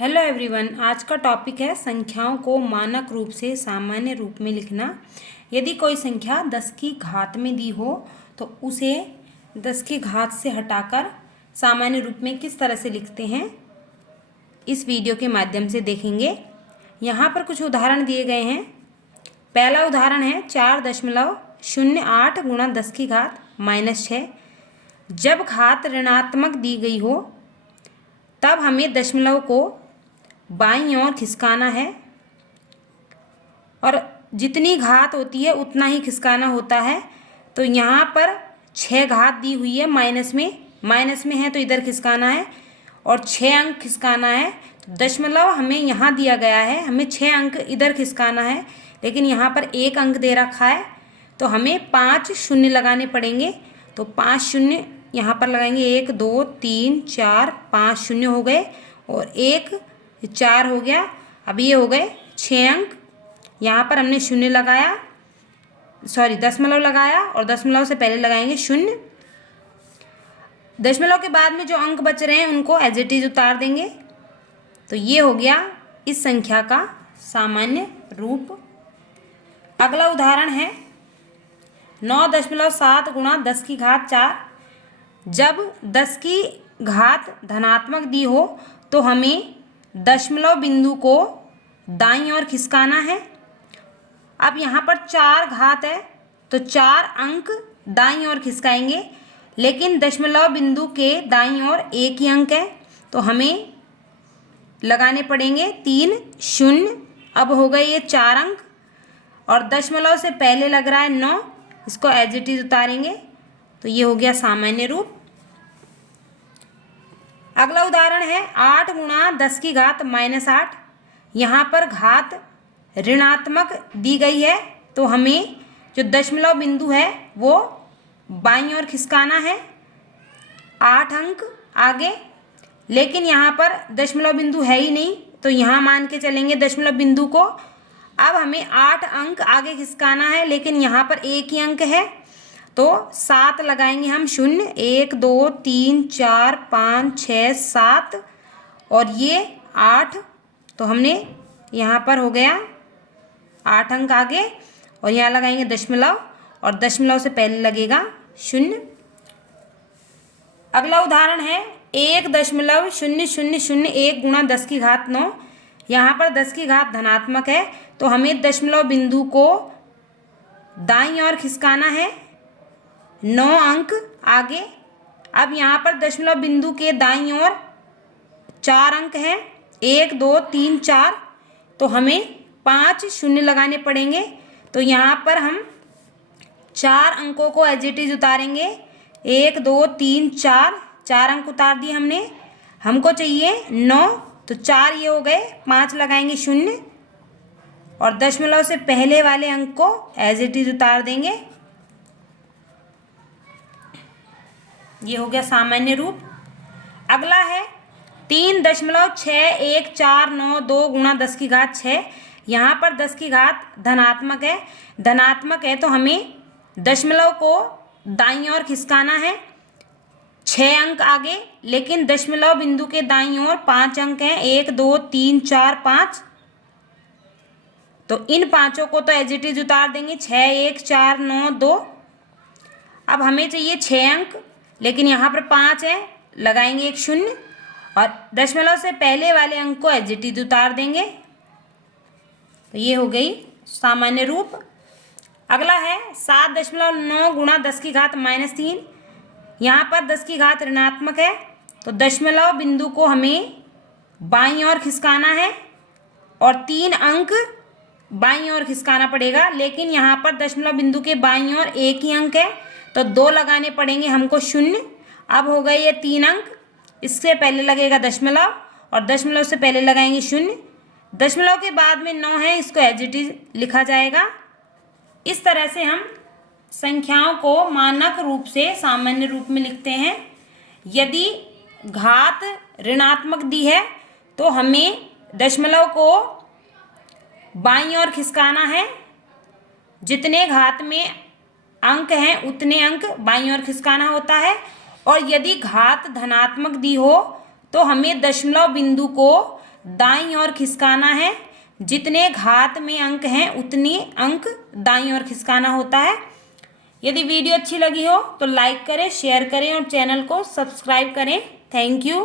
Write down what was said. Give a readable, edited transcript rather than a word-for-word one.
Hello everyone, आज का topic है संख्याओं को मानक रूप से सामान्य रूप में लिखना। यदि कोई संख्या 10 की घात में दी हो तो उसे 10 की घात से हटाकर सामान्य रूप में किस तरह से लिखते हैं, इस वीडियो के माध्यम से देखेंगे। यहाँ पर कुछ उदाहरण दिए गए हैं। पहला उदाहरण है 4.08 गुणा 10 की घात -6। जब घात ऋणात्मक दी गई हो तब हमें दशमलव को बाईं ओर खिसकाना है और जितनी घात होती है उतना ही खिसकाना होता है। तो यहाँ पर 6 घात दी हुई है, माइनस में है तो इधर खिसकाना है और 6 अंक खिसकाना है। तो दशमलव हमें यहाँ दिया गया है, हमें 6 अंक इधर खिसकाना है, लेकिन यहाँ पर 1 अंक दे रखा है तो हमें 5 शून्य लगाने पड़ेंगे। तो 5 शून्य यहाँ पर लगाएंगे, 1 2 3 4 5 शून्य हो गए और 1 4 हो गया। अब ये हो गए 6 अंक। यहाँ पर हमने शून्य लगाया, दशमलव लगाया और दशमलव से पहले लगाएंगे शून्य। दशमलव के बाद में जो अंक बच रहे हैं उनको एज इट इज उतार देंगे। तो ये हो गया इस संख्या का सामान्य रूप। अगला उदाहरण है 9.7 गुणा 10 की घात 4। जब 10 की घात धनात्मक दी हो तो हमें दशमलव बिंदु को दाईं ओर खिसकाना है। अब यहाँ पर 4 घात है तो 4 अंक दाईं ओर खिसकाएंगे, लेकिन दशमलव बिंदु के दाईं ओर 1 ही अंक है तो हमें लगाने पड़ेंगे 3 शून्य। अब हो गए ये 4 अंक और दशमलव से पहले लग रहा है 9, इसको एज इट इज उतारेंगे। तो ये हो गया सामान्य रूप। अगला उदाहरण है 8 गुणा 10 की घात -8। यहाँ पर घात ऋणात्मक दी गई है तो हमें जो दशमलव बिंदु है वो बाईं ओर खिसकाना है 8 अंक आगे, लेकिन यहाँ पर दशमलव बिंदु है ही नहीं तो यहाँ मान के चलेंगे दशमलव बिंदु को। अब हमें 8 अंक आगे खिसकाना है, लेकिन यहाँ पर 1 ही अंक है तो 7 लगाएंगे हम शून्य, 1 2 3 4 5 6 7 और ये 8। तो हमने यहाँ पर हो गया 8 अंक आगे और यहाँ लगाएंगे दशमलव और दशमलव से पहले लगेगा शून्य। अगला उदाहरण है 1.0001 गुणा 10 की घात 9। यहाँ पर 10 की घात धनात्मक है तो हमें दशमलव बिंदु को दाईं ओर खिसकाना है 9 अंक आगे। अब यहाँ पर दशमलव बिंदु के दाईं ओर 4 अंक हैं, 1 2 3 4, तो हमें 5 शून्य लगाने पड़ेंगे। तो यहाँ पर हम 4 अंकों को एज इट इज उतारेंगे, 1 2 3 4 अंक उतार दिए हमने। हमको चाहिए 9 तो 4 ये हो गए, 5 लगाएंगे शून्य और दशमलव से पहले वाले अंक को एज इट इज उतार देंगे। ये हो गया सामान्य रूप। अगला है 3.6149 गुणा 10 की घात 6। यहाँ पर 10 की घात धनात्मक है तो हमें दशमलव को दाईं ओर खिसकाना है 6 अंक आगे, लेकिन दशमलव बिंदु के दाईं ओर 5 अंक हैं, 1 2 3 4 5। तो इन पांचों को तो एज इट इज उतार देंगे, 6 1 4 9 2। अब हमें चाहिए 6 अंक, लेकिन यहाँ पर 5 है, लगाएंगे एक शून्य और दशमलव से पहले वाले अंक को एज इट इज उतार देंगे। तो ये हो गई सामान्य रूप। अगला है 7.9 गुणा 10 की घात -3। यहाँ पर 10 की घात ऋणात्मक है तो दशमलव बिंदु को हमें बाईं ओर खिसकाना है और 3 अंक बाईं ओर खिसकाना पड़ेगा, लेकिन यहाँ पर दशमलव बिंदु के बाईं ओर 1 ही अंक है तो 2 लगाने पड़ेंगे हमको शून्य। अब हो गए ये 3 अंक, इससे पहले लगेगा दशमलव और दशमलव से पहले लगाएंगे शून्य। दशमलव के बाद में 9 है, इसको एज इट इज लिखा जाएगा। इस तरह से हम संख्याओं को मानक रूप से सामान्य रूप में लिखते हैं। यदि घात ऋणात्मक दी है तो हमें दशमलव को बाईं ओर खिसकाना है, जितने घात में अंक हैं उतने अंक बाईं ओर खिसकाना होता है। और यदि घात धनात्मक दी हो तो हमें दशमलव बिंदु को दाईं ओर खिसकाना है। जितने घात में अंक हैं उतनी अंक दाईं ओर खिसकाना होता है। यदि वीडियो अच्छी लगी हो तो लाइक करें, शेयर करें और चैनल को सब्सक्राइब करें। Thank you.